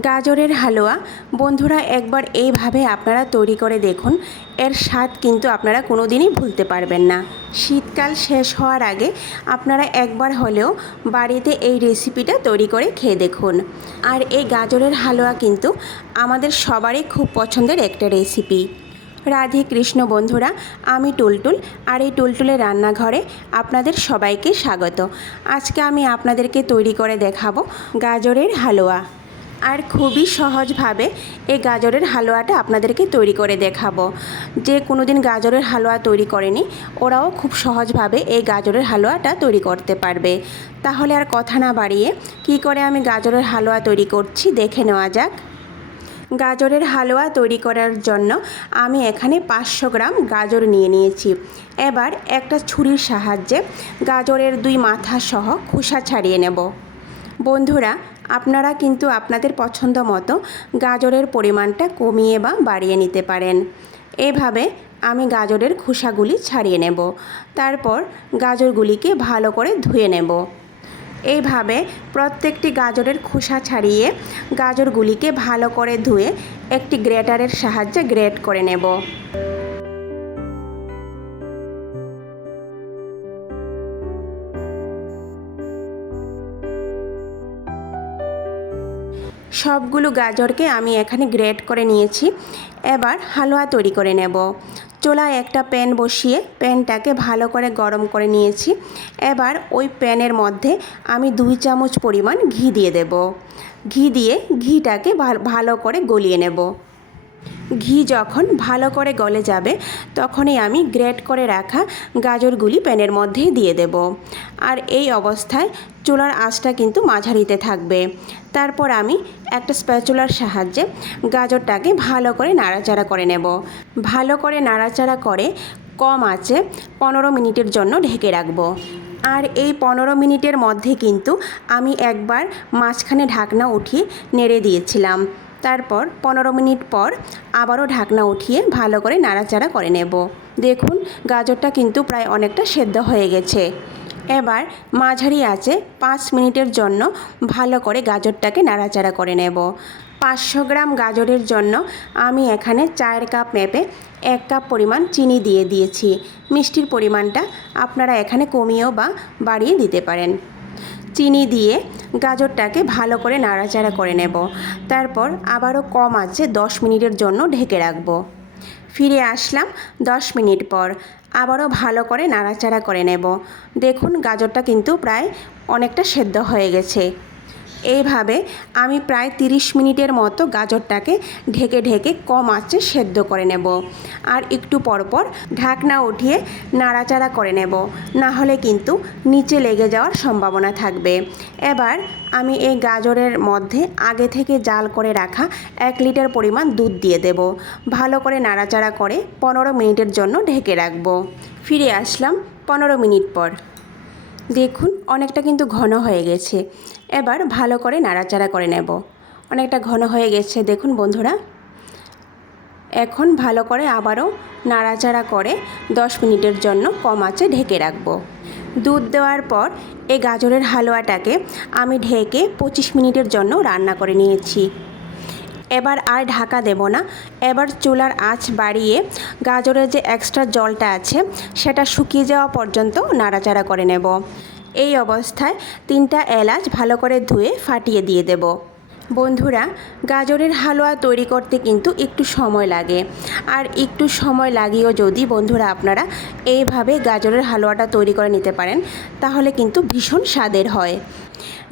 গাজরের হালুয়া বন্ধুরা একবার এইভাবে আপনারা তৈরি করে দেখুন। এর স্বাদ কিন্তু আপনারা কোনো দিনই ভুলতে পারবেন না। শীতকাল শেষ হওয়ার আগে আপনারা একবার হলেও বাড়িতে এই রেসিপিটা তৈরি করে খেয়ে দেখুন। আর এই গাজরের হালুয়া কিন্তু আমাদের সবারই খুব পছন্দের একটা রেসিপি। রাধে কৃষ্ণ বন্ধুরা, আমি টুলটুল, আর এই টুলটুলের রান্নাঘরে আপনাদের সবাইকে স্বাগত। আজকে আমি আপনাদেরকে তৈরি করে দেখাবো গাজরের হালুয়া। আর খুবই সহজভাবে এই গাজরের হালুয়াটা আপনাদেরকে তৈরি করে দেখাবো। যে কোনো দিন গাজরের হালুয়া তৈরি করেনি, ওরাও খুব সহজভাবে এই গাজরের হালুয়াটা তৈরি করতে পারবে। তাহলে আর কথা না বাড়িয়ে কি করে আমি গাজরের হালুয়া তৈরি করছি দেখে নেওয়া যাক। গাজরের হালুয়া তৈরি করার জন্য আমি এখানে 500 গ্রাম গাজর নিয়ে নিয়েছি। এবার একটা ছুরির সাহায্যে গাজরের দুই মাথা সহ খোসা ছাড়িয়ে নেব। বন্ধুরা, আপনারা কিন্তু আপনাদের পছন্দ মতো গাজরের পরিমাণটা কমিয়ে বা বাড়িয়ে নিতে পারেন। এভাবে আমি গাজরের খোসাগুলি ছাড়িয়ে নেব। তারপর গাজরগুলিকে ভালো করে ধুয়ে নেব। এইভাবে প্রত্যেকটি গাজরের খোসা ছাড়িয়ে গাজরগুলিকে ভালো করে ধুয়ে একটি গ্রেটারের সাহায্যে গ্রেট করে নেব। সবগুলো গাজরকে আমি এখানে গ্রেট করে নিয়েছি। এবার হালুয়া তৈরি করে নেব। চুলায় একটা প্যান বসিয়ে প্যানটাকে ভালো করে গরম করে নিয়েছি। এবার ওই প্যানের মধ্যে আমি 2 চামচ পরিমাণ ঘি দিয়ে দেব। ঘি দিয়ে ঘিটাকে ভালো করে গলিয়ে নেব। ঘি যখন ভালো করে গলে যাবে তখনই আমি গ্রেট করে রাখা গাজরগুলি প্যানের মধ্যে দিয়ে দেব। আর এই অবস্থায় চুলার আঁচটা কিন্তু মাঝারিতে থাকবে। তারপর আমি একটা স্প্যাচুলার সাহায্যে গাজরটাকে ভালো করে নাড়াচাড়া করে নেব। ভালো করে নাড়াচাড়া করে কম আঁচে 15 মিনিটের জন্য ঢেকে রাখবো। আর এই 15 মিনিটের মধ্যে কিন্তু আমি একবার মাঝখানে ঢাকনা উঠিয়ে নেড়ে দিয়েছিলাম। তারপর 15 মিনিট পর আবারও ঢাকনা উঠিয়ে ভালো করে নাড়াচাড়া করে নেব। দেখুন, গাজরটা কিন্তু প্রায় অনেকটা সেদ্ধ হয়ে গেছে। এবার মাঝারি আঁচে 5 মিনিটের জন্য ভালো করে গাজরটাকে নাড়াচাড়া করে নেব। 500 গ্রাম গাজরের জন্য আমি এখানে 4 কাপ মেপে 1 কাপ পরিমাণ চিনি দিয়ে দিয়েছি। মিষ্টির পরিমাণটা আপনারা এখানে কমিয়েও বা বাড়িয়ে দিতে পারেন। চিনি দিয়ে গাজরটাকে ভালো করে নাড়াচাড়া করে নেব। তারপর আবারও কম আঁচে 10 মিনিটের জন্য ঢেকে রাখব। ফিরে আসলাম 10 মিনিট পর। আবারও ভালো করে নাড়াচাড়া করে নেব। দেখুন, গাজরটা কিন্তু প্রায় অনেকটা সেদ্ধ হয়ে গেছে। এইভাবে আমি প্রায় 30 মিনিটের মতো গাজরটাকে ঢেকে ঢেকে কম আঁচে সেদ্ধ করে নেব। আর একটু পরপর ঢাকনা উঠিয়ে নাড়াচাড়া করে নেব, না হলে কিন্তু নিচে লেগে যাওয়ার সম্ভাবনা থাকবে। এবার আমি এই গাজরের মধ্যে আগে থেকে জাল করে রাখা 1 লিটার পরিমাণ দুধ দিয়ে দেব। ভালো করে নাড়াচাড়া করে 15 মিনিটের জন্য ঢেকে রাখব। ফিরে আসলাম 15 মিনিট পর। দেখুন, অনেকটা কিন্তু ঘন হয়ে গেছে। এবার ভালো করে নাড়াচাড়া করে নেব। অনেকটা ঘন হয়ে গেছে দেখুন বন্ধুরা। এখন ভালো করে আবারও নাড়াচাড়া করে 10 মিনিটের জন্য কম আঁচে ঢেকে রাখব। দুধ দেওয়ার পর এই গাজরের হালুয়াটাকে আমি ঢেকে 25 মিনিটের জন্য রান্না করে নিয়েছি। এবার আর ঢাকা দেব না। এবার চুলার আঁচ বাড়িয়ে গাজরের যে এক্সট্রা জলটা আছে সেটা শুকিয়ে যাওয়া পর্যন্ত নাড়াচাড়া করে নেব। এই অবস্থায় 3টা এলাচ ভালো করে ধুয়ে ফাটিয়ে দিয়ে দেব। বন্ধুরা, গাজরের হালুয়া তৈরি করতে কিন্তু একটু সময় লাগে। আর একটু সময় লাগিয়েও যদি বন্ধুরা আপনারা এইভাবে গাজরের হালুয়াটা তৈরি করে নিতে পারেন তাহলে কিন্তু ভীষণ স্বাদের হয়।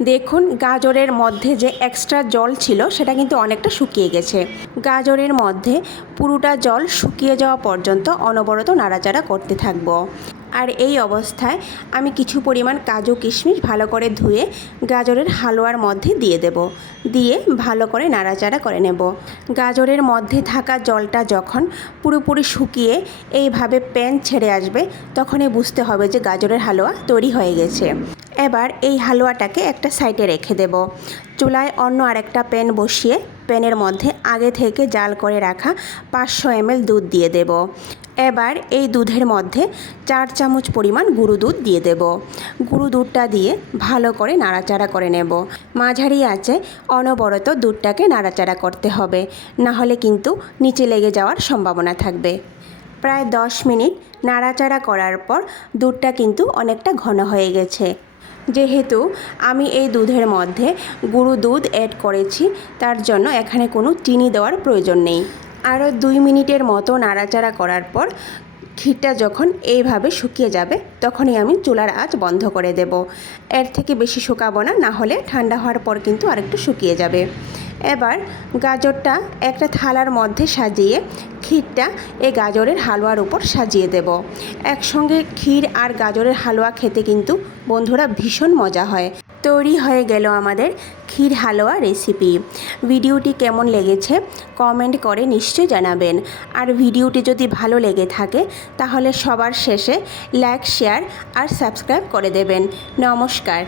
দেখুন, গাজরের মধ্যে যে এক্সট্রা জল ছিল সেটা কিন্তু অনেকটা শুকিয়ে গেছে। গাজরের মধ্যে পুরোটা জল শুকিয়ে যাওয়া পর্যন্ত অনবরত নাড়াচাড়া করতে থাকব। আর এই অবস্থায় আমি কিছু পরিমাণ কাজু কিশমিশ ভালো করে ধুয়ে গাজরের হালুয়ার মধ্যে দিয়ে দেব। দিয়ে ভালো করে নাড়াচাড়া করে নেব। গাজরের মধ্যে থাকা জলটা যখন পুরোপুরি শুকিয়ে এইভাবে প্যান ছেড়ে আসবে তখনই বুঝতে হবে যে গাজরের হালুয়া তৈরি হয়ে গেছে। এবার এই হালুয়াটাকে একটা সাইডে রেখে দেব। চুলায় অন্য আরেকটা প্যান বসিয়ে প্যানের মধ্যে আগে থেকে জাল করে রাখা 500 ml দুধ দিয়ে দেব। এবার এই দুধের মধ্যে 4 চামচ পরিমাণ গুঁড়ো দুধ দিয়ে দেব। গুঁড়ো দুধটা দিয়ে ভালো করে নাড়াচাড়া করে নেব। মাঝারি আঁচে অনবরত দুধটাকে নাড়াচাড়া করতে হবে, না হলে কিন্তু নিচে লেগে যাওয়ার সম্ভাবনা থাকবে। প্রায় 10 মিনিট নাড়াচাড়া করার পর দুধটা কিন্তু অনেকটা ঘন হয়ে গেছে। যেহেতু আমি এই দুধের মধ্যে গুঁড়ো দুধ অ্যাড করেছি, তার জন্য এখানে কোনো চিনি দেওয়ার প্রয়োজন নেই। আরও 2 মিনিটের মতো নাড়াচাড়া করার পর ক্ষীরটা যখন এইভাবে শুকিয়ে যাবে, তখনই আমি চুলার আঁচ বন্ধ করে দেব। এর থেকে বেশি শুকাবো না, না হলে ঠান্ডা হওয়ার পর কিন্তু আরেকটু শুকিয়ে যাবে। এবার গাজরটা একটা থালার মধ্যে সাজিয়ে ক্ষীরটা এই গাজরের হালুয়ার উপর সাজিয়ে দেব। একসঙ্গে ক্ষীর আর গাজরের হালুয়া খেতে কিন্তু বন্ধুরা ভীষণ মজা হয়। তৈরি হয়ে গেল আমাদের ক্ষীর হালুয়া রেসিপি। ভিডিওটি কেমন লেগেছে কমেন্ট করে নিশ্চয়ই জানাবেন। আর ভিডিওটি যদি ভালো লেগে থাকে তাহলে সবার শেষে লাইক, শেয়ার আর সাবস্ক্রাইব করে দেবেন। নমস্কার।